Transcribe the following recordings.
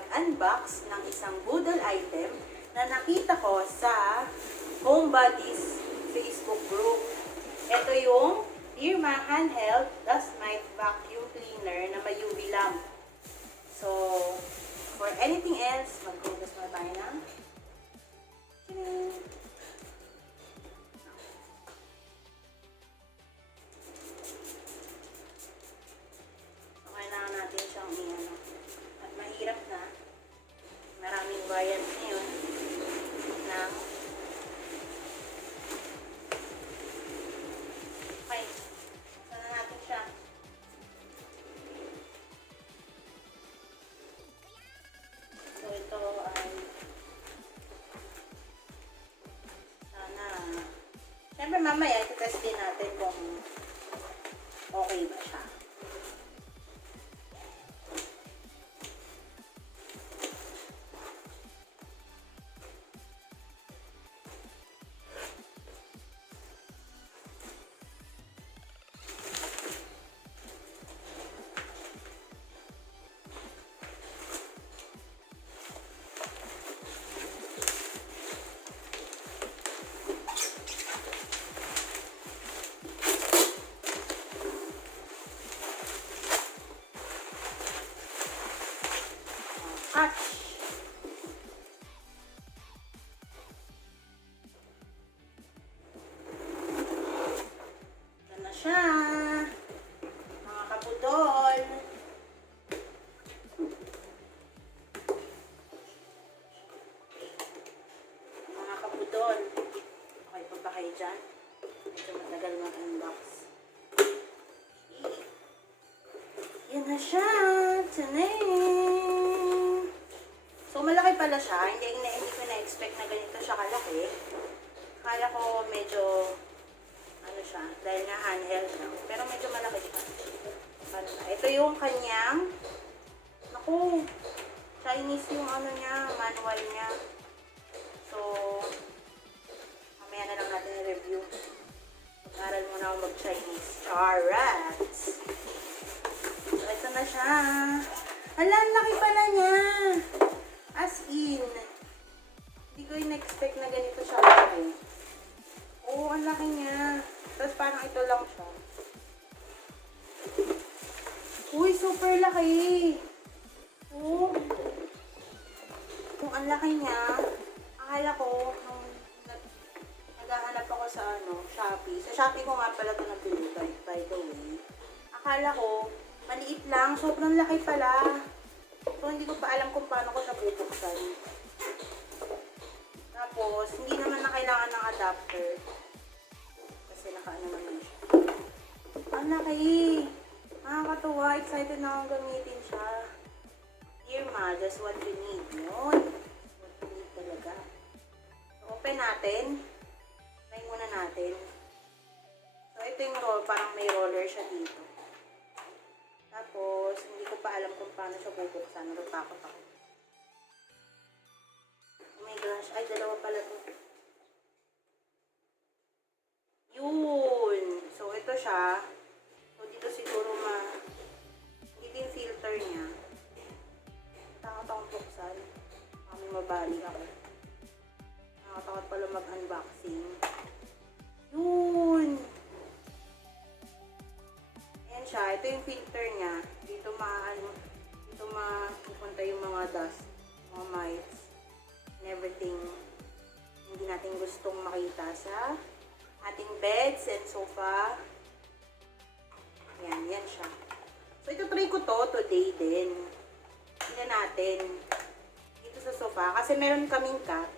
mag-unbox ng isang budol item na nakita ko sa Homebodies Facebook group. Ito yung Deerma Handheld Mite Vacuum Cleaner na may UV lamp. So, for anything else, mag-focus muna tayo ng kailangan natin siyang i-ano. At mahirap na. Maraming variant ngayon ng okay. Sana natin siya. So ito ay sana siyempre mamaya ito-test din natin kung okay ba siya. Catch. Ito na siya, mga kabudol. Mga kabudol. Okay pa ba kayo dyan? Medyo matagal mag-unbox. Yan na siya. Tanayin! So, malaki pala siya. Hindi ko na-expect na ganito siya kalaki. Kala ko medyo, ano siya, dahil nga handheld lang. Pero medyo malaki siya. Ito yung kanyang, naku, Chinese yung ano niya, manual niya. So, mamaya na lang natin i-review. Mag-aral muna ako mag-Chinese. Alright! So, ito na siya. Hala, ang laki pala niya! As in, hindi ko in-expect na ganito siya laki. Oo, ang laki niya. Tapos parang ito lang siya. Uy, super laki. Oo. Kung ang laki niya, akala ko, nung naghahanap ako sa Shopee. Sa Shopee ko nga pala ito nabili, by the way. Akala ko, maliit lang. Sobrang laki pala. So, hindi ko pa alam kung paano ko siya bubuksan. Tapos, hindi naman na kailangan ng adapter. Kasi nakaano naman siya. Ang laki! Nakakatuwa. Excited na akong gamitin siya. Deerma, just what you need. Yun. What you need talaga. So, open natin. Try muna natin. So, ito yung roll. Parang may roller siya dito. Tapos, hindi ko pa alam kung paano siya bubuksan. Natakot ako. Oh my gosh. Ay, dalawa pala ito. Yun. So, ito siya. So, dito siguro dito yung filter niya. Takot akong buksan. Kami mabali ako. Nakatakot pala mag-unboxing. Yun. Siya. Ito yung filter niya. Dito mapupunta yung mga dust, mga mites, and everything hindi natin gustong makita sa ating beds and sofa. Yan siya. So, ito try ko to today din. Tingnan natin dito sa sofa. Kasi meron kaming cat.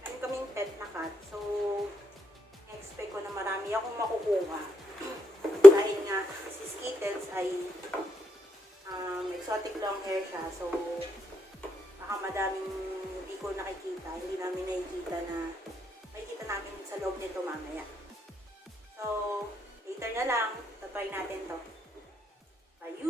Meron kaming pet na cat. So, expect ko na marami akong makukuha. Dahil nga, si Skittles ay exotic long hair siya. So, baka madaming hindi ko nakikita. Hindi namin nakikita na makikita namin sa loob nito mamaya. So, later na lang. Tatry natin to. Bye!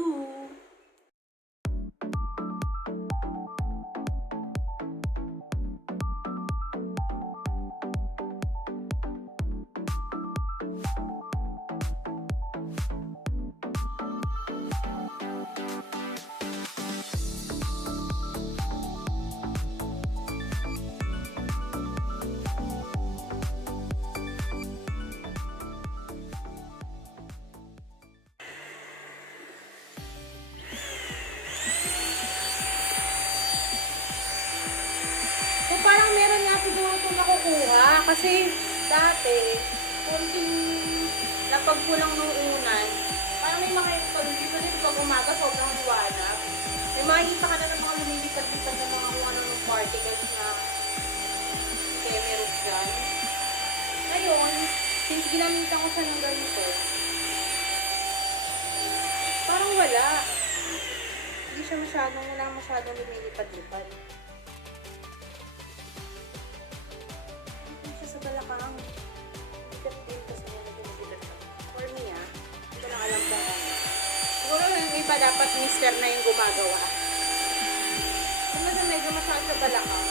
Kasi dati, kunting lapag ko lang nung unan, parang may makikita dito din pag umaga sobrang liwanag. May makikita ka na ng mga lumilipad-lipad na mga kung ano ng particles na cameras dyan. Ngayon, since ginamitan ko siya ng ganito, parang wala. Hindi siya wala masyadong lumilipad-lipad. Hindi siya sa balakang. Bigat din kasi nilagyan siya. For me hindi ko lang alam ba. Siguro yung iba dapat mister na yung gumagawa. Kung na medyo masyado sa balakang.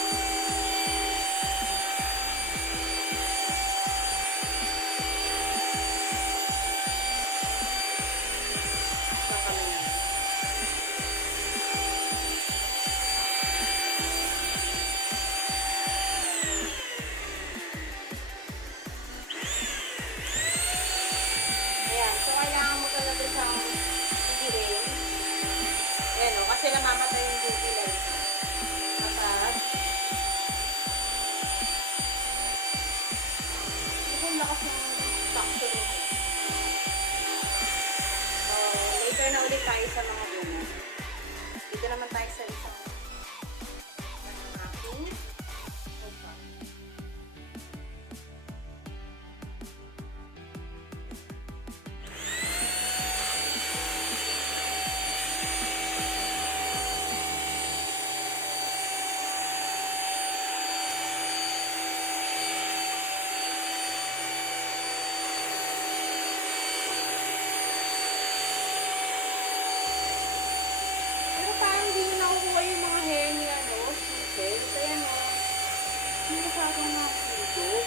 Kasi namamatay yung UV light. Tapos, ito yung lakas ng takto nito. So, later na ulit tayo sa mga demo. Dito naman tayo sa isang aking sofa. Masyadong nakakilog.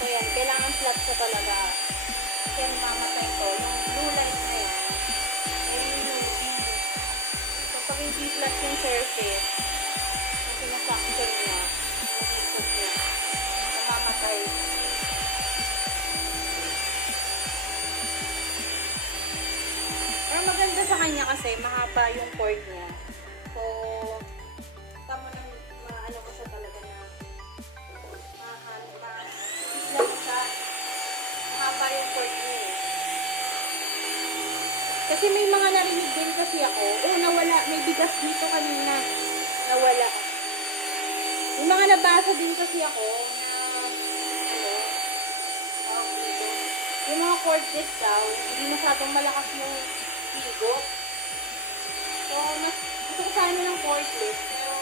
So yan, kailangan flat siya talaga. Kasi mamatay to. Yung blue light na yan. Yung UV. So pag hindi flat yung surface, yung sinasaktan niya, nasisot niya, namamatay. Pero maganda sa kanya kasi mahaba yung cord niya. So, tama na ano ko siya talaga na lang siya. Mahaba yung cord niya eh. Kasi may mga narinig din kasi ako. Nawala. May bigas dito kanina. Nawala. May mga nabasa din kasi ako na yung mga cordless daw, hindi masyadong malakas yung higop. So, gusto ko sana ng cordless. Pero,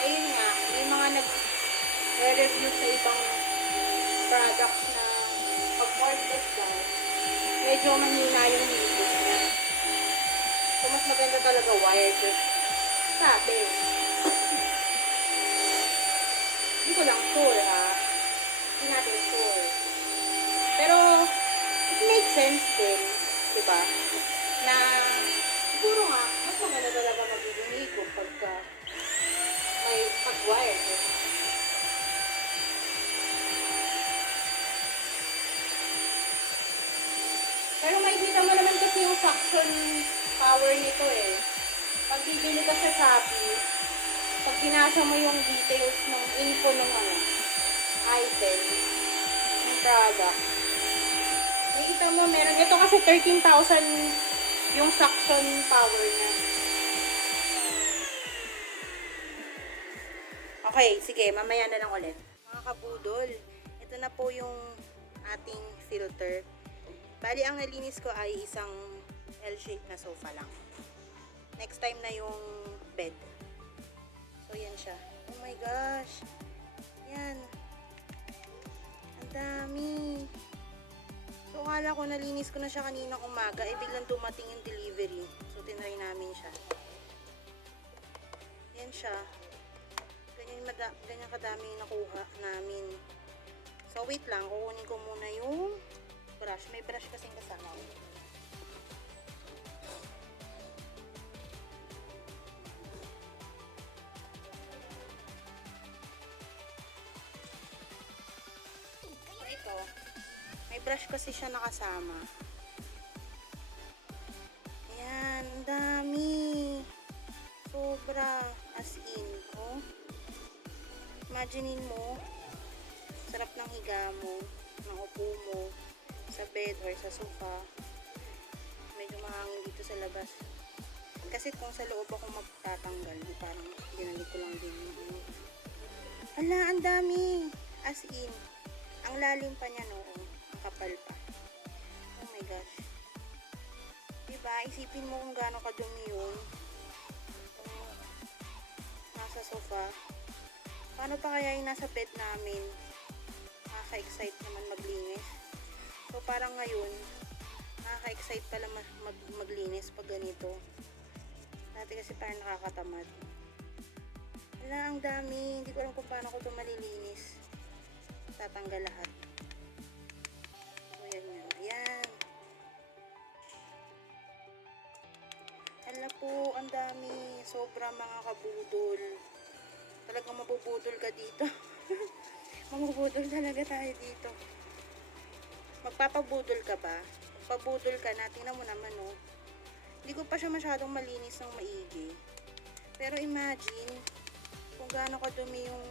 ayun nga, may mga nag-review sa ibang products na pag cordless daw, medyo manhina yung higop niya. So, mas maganda talaga wired. Sabi. Hindi ko lang sure ha. Hindi natin sure. Pero, it makes sense din. Diba? Na, siguro nga, mas maganda talaga magiging higop pagka may pag-wired. Pero makikita mo naman kasi yung suction power nito eh. Pag bibili ka sa Shopee, pag binasa mo yung details ng info ng item, ng product, makikita mo meron. Ito kasi 13,000 yung suction power na. Okay, sige, mamaya na lang ulit. Mga kabudol, ito na po yung ating filter. Bali, ang nalinis ko ay isang L-shape na sofa lang. Next time na yung bed. So, yan siya. Yung my gosh. Yan. Ang dami. So, akala ko nalinis ko na siya kaninang umaga. Eh, biglang dumating yung delivery. So, tinry namin siya. Yan siya. Ganyan kadami yung nakuha namin. So, wait lang. Kukunin ko muna yung brush. May brush kasing kasama. So, ito. May brush kasi siya nakasama. Ayan. Ang dami. Sobra. As in. Oh. Imaginein mo. Sarap ng higa mo. Ng upo mo. Sa bed or sa sofa. Medyo mahangin dito sa labas. Kasi kung sa loob ako magtatanggal, parang ginalik ko lang din yung ano. Ala, ang dami! As in, ang lalim pa niya noon. Ang kapal pa. Oh my gosh. Diba? Isipin mo kung gaano kadumi yun. Nasa sofa. Paano pa kaya yung nasa bed namin? Nakaka-excite naman maglinis. So, parang ngayon, nakaka-excite pala maglinis pag ganito. Dati kasi parang nakakatamad. Wala, ang dami. Hindi ko alam kung paano ko ito malilinis. Tatanggal lahat. So, yan yan. Ayan. Hala po, ang dami. Sobra mga kabudol. Talagang mabubudol ka dito. Mamubudol talaga tayo dito. Magpapabudol ka ba? Magpabudol ka na. Tingnan mo naman, oh. Hindi ko pa siya masyadong malinis ng maigi. Pero imagine, kung gaano kadumi yung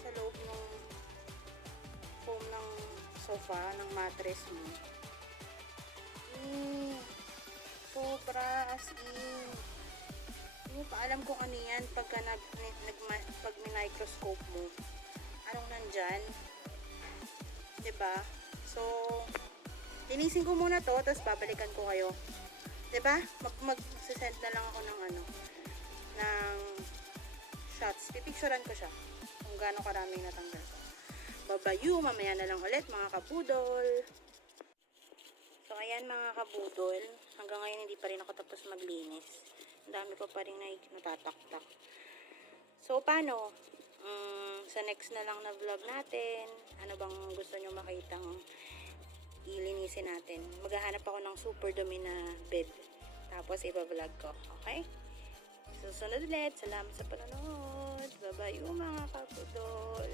nasa loob ng foam ng sofa, ng mattress mo. Sobra, as in. Hindi mo pa alam kung ano yan pagka pag microscope mo. Anong nandyan? Diba? So, linisin ko muna to, tapos babalikan ko kayo. Diba? Mag-send na lang ako ng ng shots. Pipicturean ko siya kung gaano karami natanggal ko. Babayu, mamaya na lang ulit mga kabudol. So, ayan mga kabudol. Hanggang ngayon hindi pa rin ako tapos maglinis. Ang dami ko pa rin natataktak. So, paano? Sa next na lang na vlog natin, ano bang gusto nyo makitang ilinisin natin? Maghahanap ako ng super dumi na bed. Tapos, iba-vlog ko. Okay? Susunod ulit. Salamat sa panonood. Bye-bye mga kabudol.